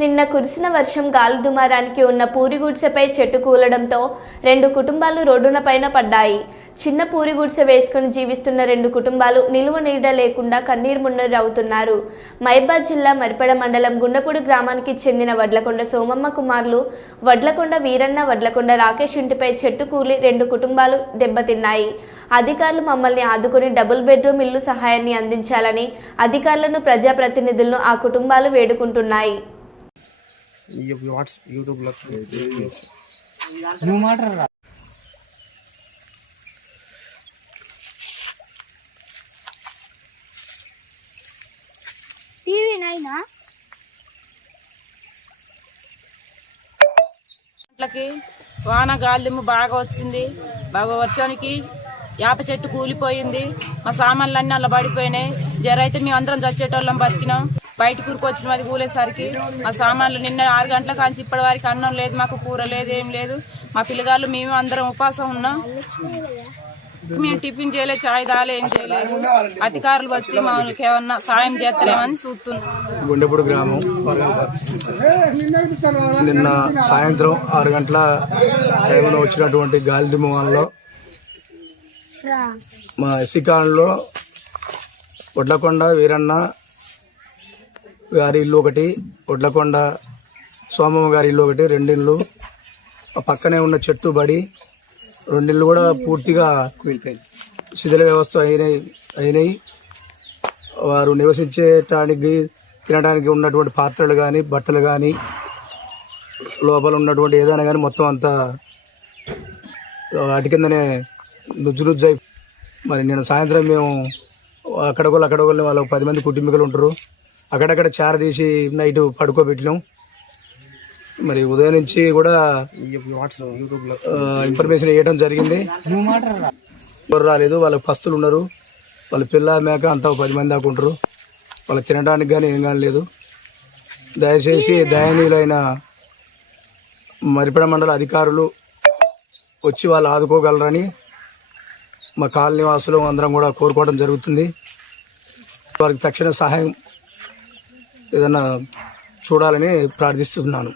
నిన్న కురిసిన వర్షం గాలి దుమారానికి ఉన్న పూరిగుడిసెపై చెట్టు కూలడంతో రెండు కుటుంబాలు రోడ్డున పైన పడ్డాయి. చిన్న పూరిగుడిసె వేసుకుని జీవిస్తున్న రెండు కుటుంబాలు నిలువ నీడ లేకుండా కన్నీరు మున్నీరు అవుతున్నారు. మైబాద్ జిల్లా మరిపడ మండలం గుండపూడి గ్రామానికి చెందిన వడ్లకొండ సోమమ్మ కుమారులు వడ్లకొండ వీరన్న వడ్లకొండ రాకేష్ ఇంటిపై చెట్టు కూలి రెండు కుటుంబాలు దెబ్బతిన్నాయి. అధికారులు మమ్మల్ని ఆదుకుని డబుల్ బెడ్రూమ్ ఇల్లు సహాయాన్ని అందించాలని అధికారులను ప్రజాప్రతినిధులను ఆ కుటుంబాలు వేడుకుంటున్నాయి. యూట్యూబ్లో నువ్వు మాట్లాడరా? టీవీ నైనా? వాన గాలిము బాగా వచ్చింది. బాగా వర్షానికి యాప చెట్టు కూలిపోయింది. మా సామాన్లు అన్నీ అలా పడిపోయినాయి జర అయితే మేము అందరం చచ్చేటోళ్ళం బతికినాం. బయట కూరుకొచ్చిన అది కూలేసరికి. మా సామాన్లు నిన్న ఆరు గంటల కాంచి ఇప్పటి వరకు అన్నం లేదు మాకు కూర లేదు ఏం లేదు. మా పిల్లగాళ్ళు మేము అందరం ఉపాసం ఉన్నాం. మేము టిఫిన్ చేయలేదు చాయ్ దాలే ఏం చేయలేదు అధికారులు వచ్చి మాకు ఏమన్నా సాయం చేస్తారేమని చూస్తున్నాం. గుండెపూడి గ్రామం. నిన్న సాయంత్రం ఆరు గంటల టైంలో వచ్చినటువంటి గాలి దుమారంలో మా ఎస్సీ కాలంలో వడ్లకొండ వీరన్న గారి ఇల్లు ఒకటి వడ్లకొండ సోమమ్మ గారి ఇల్లు ఒకటి రెండిళ్ళు పక్కనే ఉన్న చెట్టు బడి రెండిళ్ళు కూడా పూర్తిగా శిథిల వ్యవస్థ అయినాయి అయినాయి వారు నివసించేటానికి తినడానికి ఉన్నటువంటి పాత్రలు కానీ బట్టలు కానీ లోపల ఉన్నటువంటి ఏదైనా కానీ మొత్తం అంతా వాటి కిందనే నుజ్జు నుజ్జు అయి మరి నేను సాయంత్రం మేము అక్కడొకళ్ళు అక్కడొకళ్ళు వాళ్ళ పది మంది కుటుంబీకులు ఉంటారు. అక్కడక్కడ చార తీసి నైట్ పడుకోబెట్టినాం. మరి ఉదయం నుంచి కూడా ఇన్ఫర్మేషన్ ఇవ్వడం జరిగింది. ఎవరు రాలేదు వాళ్ళకి పస్తులు ఉన్నారు. వాళ్ళ పిల్ల మేక అంతా పది మంది దాకా ఉంటారు వాళ్ళకి తినడానికి కానీ ఏం కానీ లేదు. దయచేసి దయనీయులైన మరిపడ మండల అధికారులు వచ్చి వాళ్ళు ఆదుకోగలరని మా కాలనీ వాసులు అందరం కూడా కోరుకోవడం జరుగుతుంది. వారికి తక్షణ సహాయం ఏదన్నా చూడాలని ప్రార్థిస్తున్నాను.